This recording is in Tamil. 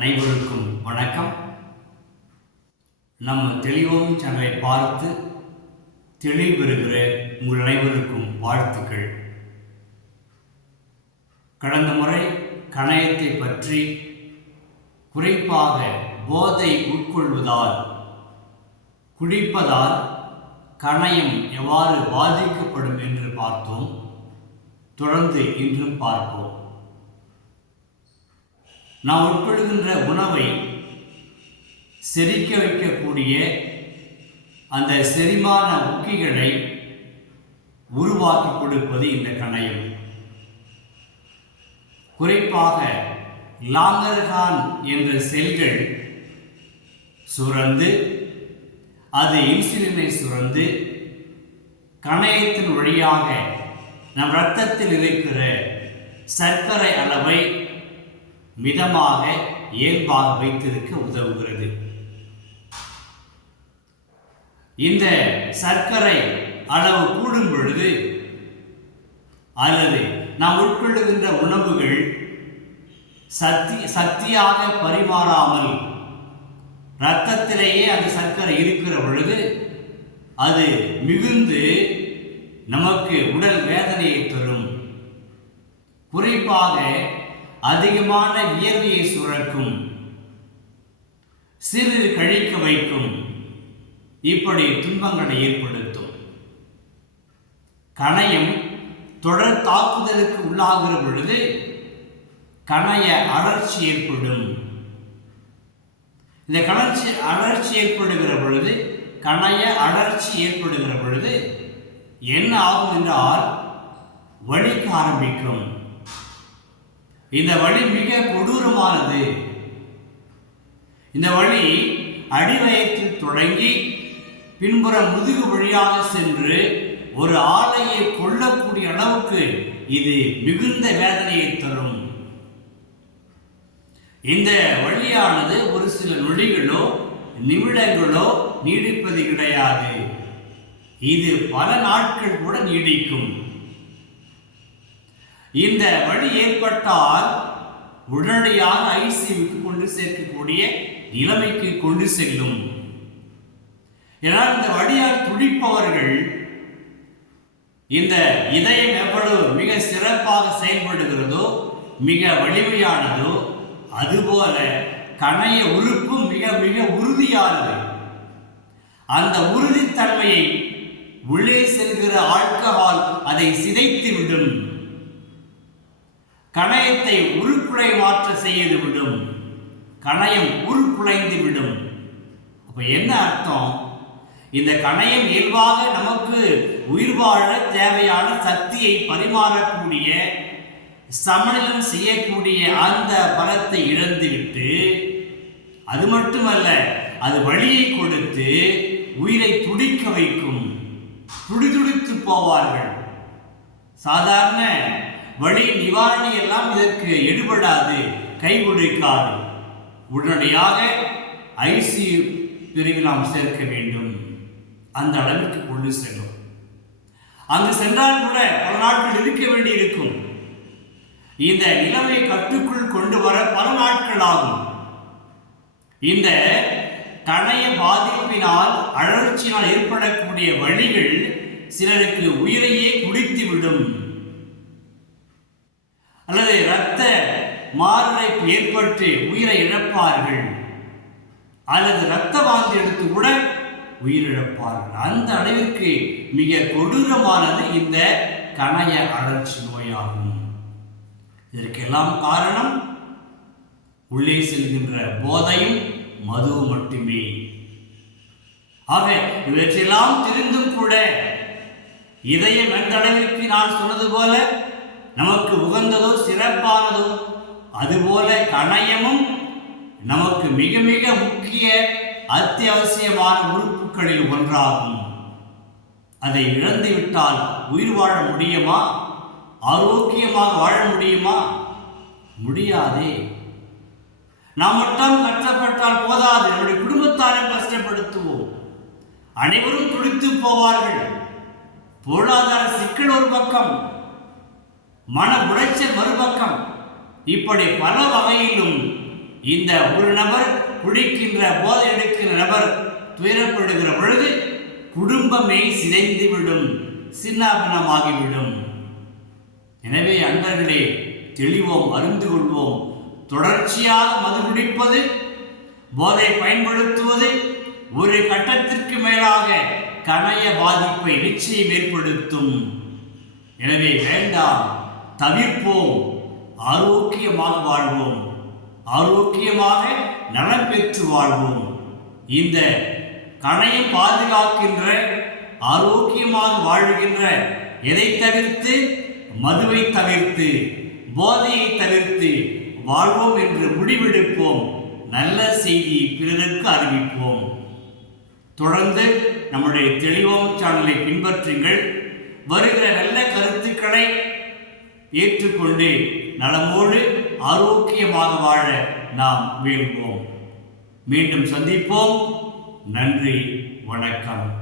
அனைவருக்கும் வணக்கம். நம்ம தெளிவோம் சேனலை பார்த்து தெளிவருகிற உங்கள் அனைவருக்கும் வாழ்த்துக்கள். கடந்த முறை கணையத்தை பற்றி குறிப்பாக போதை உட்கொள்வதால் குடிப்பதால் கணயம் எவ்வாறு பாதிக்கப்படும் என்று பார்த்தோம். தொடர்ந்து இன்றும் பார்ப்போம். நாம் உட்கொள்கின்ற உணவை செரிக்க வைக்கக்கூடிய அந்த செரிமான உக்கிகளை உருவாக்கி கொடுப்பது இந்த கணையம். குறிப்பாக லாங்கர்கான் என்ற செல்கள் சுரந்து அது இன்சுலினை சுரந்து கணையத்தின் வழியாக நம் இரத்தத்தில் இருக்கிற சர்க்கரை அளவை மிதமாக இயல்பாக வைத்திருக்க உதவுகிறது. இந்த சர்க்கரை அளவு கூடும் பொழுது அல்லது நாம் உட்கொள்ளுகின்ற உணவுகள் சக்தி சக்தியாக பரிமாறாமல் இரத்தத்திலேயே அந்த சர்க்கரை இருக்கிற பொழுது அது மிகுந்து நமக்கு உடல் வேதனையை தரும். குறிப்பாக அதிகமான வியர்வையை சுரக்கும். சிறிது கழிக்க வைக்கும். இப்படி துன்பங்களை ஏற்படுத்தும். கணையம் தொடர் தாக்குதலுக்கு உள்ளாகிற பொழுது கணைய அழற்சி ஏற்படும். இந்த கணர்ச்சி அழற்சி ஏற்படுகிற பொழுது கணைய அழற்சி ஏற்படுகிற பொழுது என்ன ஆகும் என்றால் வலிக்க ஆரம்பிக்கும். இந்த வழி மிக கொடூரமானது. இந்த வழி அடிவயத்தில் தொடங்கி பின்புற முதுகு வழியாக சென்று ஒரு ஆலையை கொள்ளக்கூடிய அளவுக்கு இது மிகுந்த வேதனையை தரும். இந்த வழியானது ஒரு சில நொடிகளோ நிமிடங்களோ நீடிப்பது கிடையாது. இது பல நாட்கள் கூட நீடிக்கும். இந்த வழி ஏற்பட்டால் உடனடியாக ஐசியுக்கு கொண்டு சேர்க்கக்கூடிய நிலைமைக்கு கொண்டு செல்லும். ஏனால் இந்த வழியால் துடிப்பவர்கள் இந்த இதயம் எவ்வளவு மிக சிறப்பாக செயல்படுகிறதோ மிக வலிமையானதோ அதுபோல கணைய உறுப்பும் மிக மிக உறுதியானது. அந்த உறுதித்தன்மையை உள்ளே செல்கிற ஆல்கஹால் அதை சிதைத்து விடும் கணையத்தை உருக்குலை மாற்ற செய்து விடும். கணையம் உருக்குலைந்து விடும். அப்ப என்ன அர்த்தம்? இந்த கணையம் இயல்பாக நமக்கு உயிர் வாழ தேவையான சக்தியை பரிமாறக்கூடிய சமநிலம் செய்யக்கூடிய அந்த பலத்தை இழந்துவிட்டு அது மட்டுமல்ல அது வழியை கொடுத்து உயிரை துடிக்க வைக்கும். துடிதுடித்து போவார்கள். சாதாரண வழி நிவாரணி எல்லாம் இதற்கு எடுபடாது. கை கொடுக்காது உடனடியாக ஐசியு பிரிவில் நாம் சேர்க்க வேண்டும். அந்த அளவிற்கு கொண்டு செல்லும். அங்கு சென்றால் கூட பல நாட்கள் இருக்க வேண்டி இருக்கும் இந்த நிலைமையை கட்டுக்குள் கொண்டு வர பல நாட்கள் ஆகும். இந்த கணைய பாதிப்பினால் அழற்சியினால் ஏற்படக்கூடிய வழிகள் சிலருக்கு உயிரையே குடித்துவிடும். அல்லது இரத்த மாரடைப்பு ஏற்பட்டு உயிரை இழப்பார்கள். அல்லது இரத்த வாந்தி எடுத்து கூட உயிரிழப்பார்கள் அந்த அளவிற்கு மிக கொடூரமானது இந்த கணைய அழற்சி நோயாகும். இதற்கெல்லாம் காரணம் உள்ளே செல்கின்ற போதையும் மது மட்டுமே. ஆக இவற்றெல்லாம் தெரிந்தும் கூட இதயம் எந்த அளவிற்கு நான் சொன்னது போல நமக்கு உகந்ததோ சிறப்பானதோ அதுபோல கணையமும் நமக்கு மிக மிக முக்கிய அத்தியாவசியமான உறுப்புகளில் ஒன்றாகும். அதை இழந்துவிட்டால் உயிர் வாழ முடியுமா? ஆரோக்கியமாக வாழ முடியுமா? முடியாதே. நாம் மட்டும் கஷ்டப்பட்டால் போதாது. நம்முடைய குடும்பத்தாரை கஷ்டப்படுத்துவோம். அனைவரும் துடித்து போவார்கள். பொருளாதார சிக்கல் ஒரு பக்கம். மன உளைச்சல் மறுபக்கம். இப்படி பல வகையிலும் இந்த ஒரு நபர் குடிக்கின்ற போதை எடுக்கிற நபர் துயரப்படுகிற பொழுது குடும்பமே சிதைந்துவிடும் சின்னாபின்னமாகிவிடும். எனவே அன்பர்களே தெளிவோம் அறிந்து கொள்வோம். தொடர்ச்சியாக மது குடிப்பது போதை பயன்படுத்துவது ஒரு கட்டத்திற்கு மேலாக கணைய பாதிப்பை நிச்சயம் ஏற்படுத்தும். எனவே வேண்டாம். தவிர்ப்போம். ஆரோக்கியமாக வாழ்வோம். ஆரோக்கியமாக நலம் பெற்று வாழ்வோம். இந்த கணையை பாதுகாக்கின்ற ஆரோக்கியமாக வாழ்கின்ற எதை தவிர்த்து? மதுவை தவிர்த்து போதையை தவிர்த்து வாழ்வோம் என்று முடிவெடுப்போம். நல்ல செய்தியை பிறருக்கு அறிவிப்போம். தொடர்ந்து நம்முடைய தெளிவோம் சேனலை பின்பற்றுங்கள். வருகிற நல்ல கருத்துக்களை ஏற்றுக்கொண்டு நலமோடு ஆரோக்கியமாக வாழ நாம் வேண்டுவோம் மீண்டும் சந்திப்போம். நன்றி. வணக்கம்.